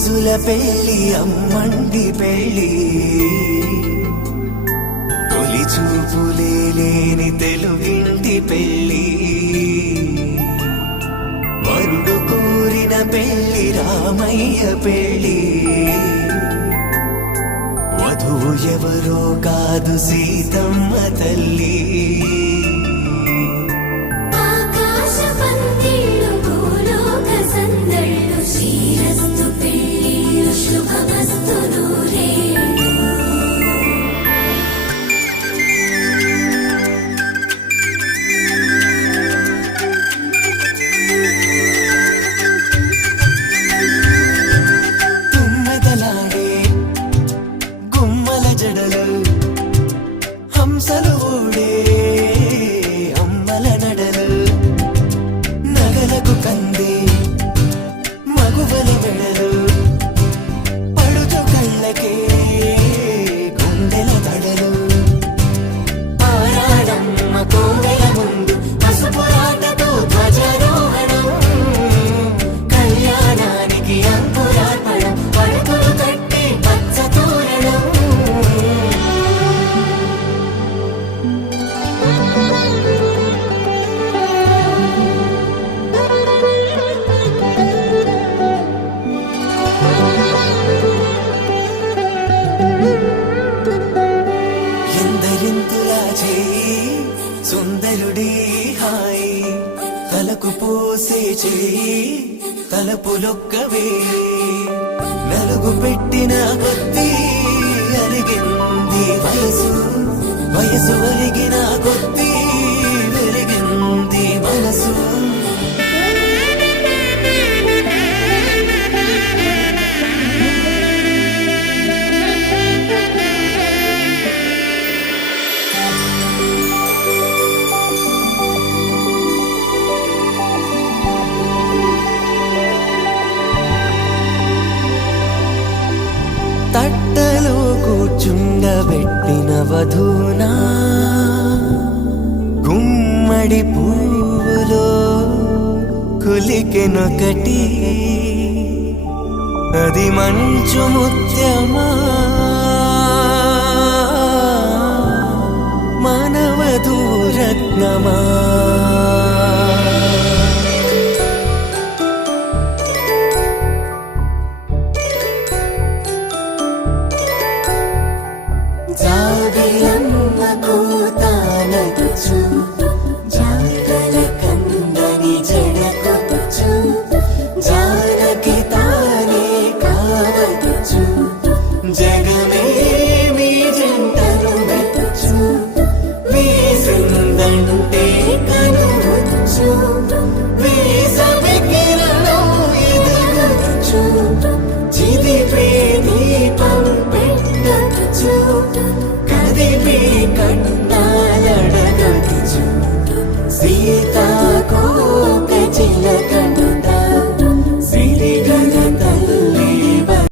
రోజుల పెళ్లి అమ్మండి పెళ్లి తొలి చూపులే లేని తెలుగింటి పెళ్లి వరుడు కోరిన పెళ్లి రామయ్య పెళ్లి వధువు ఎవరో కాదు సీతమ్మ తల్లి హంసలు ఓడే అమ్మల నడలు నగలకు కంది మగువల మెడలు పడుచు కళ్ళకే గుండెల దడలు ఆరాడమ్మ కోవెల ముందు పసుపురాటతో ధ్వజారోహణం కళ్యాణానికి అంకురార్పణం పడుతులు కట్టి పచ్చ తోరణం ఎందరింతులా చేయి సుందరుడి హాయి తలకు పోసే చేయి తలపులొక్కవే నలుగు పెట్టిన కొద్దీ అలిగింది వయసు వయసు ఒలిగిన కొద్దీ వెలిగింది మనసు తట్టలో కూర్చుండబెట్టిన వధూనా గుమ్మడి పువ్వులో కులికెనొకటి అది మంచు ముత్యమా మానవధూరత్నమా జాబిలమ్మ కూతానదుచు జాగల కందని జడకొచ్చు జానకి తానే కావదుచు జగమే మీ జంటను వెతుచు వీసిందంటే కనువచ్చు వీసవి కిరణం ఎదుగుచు చిదిపే దీపం పెట్టచ్చు కదిపి కన్నాలడగచ్చు సీత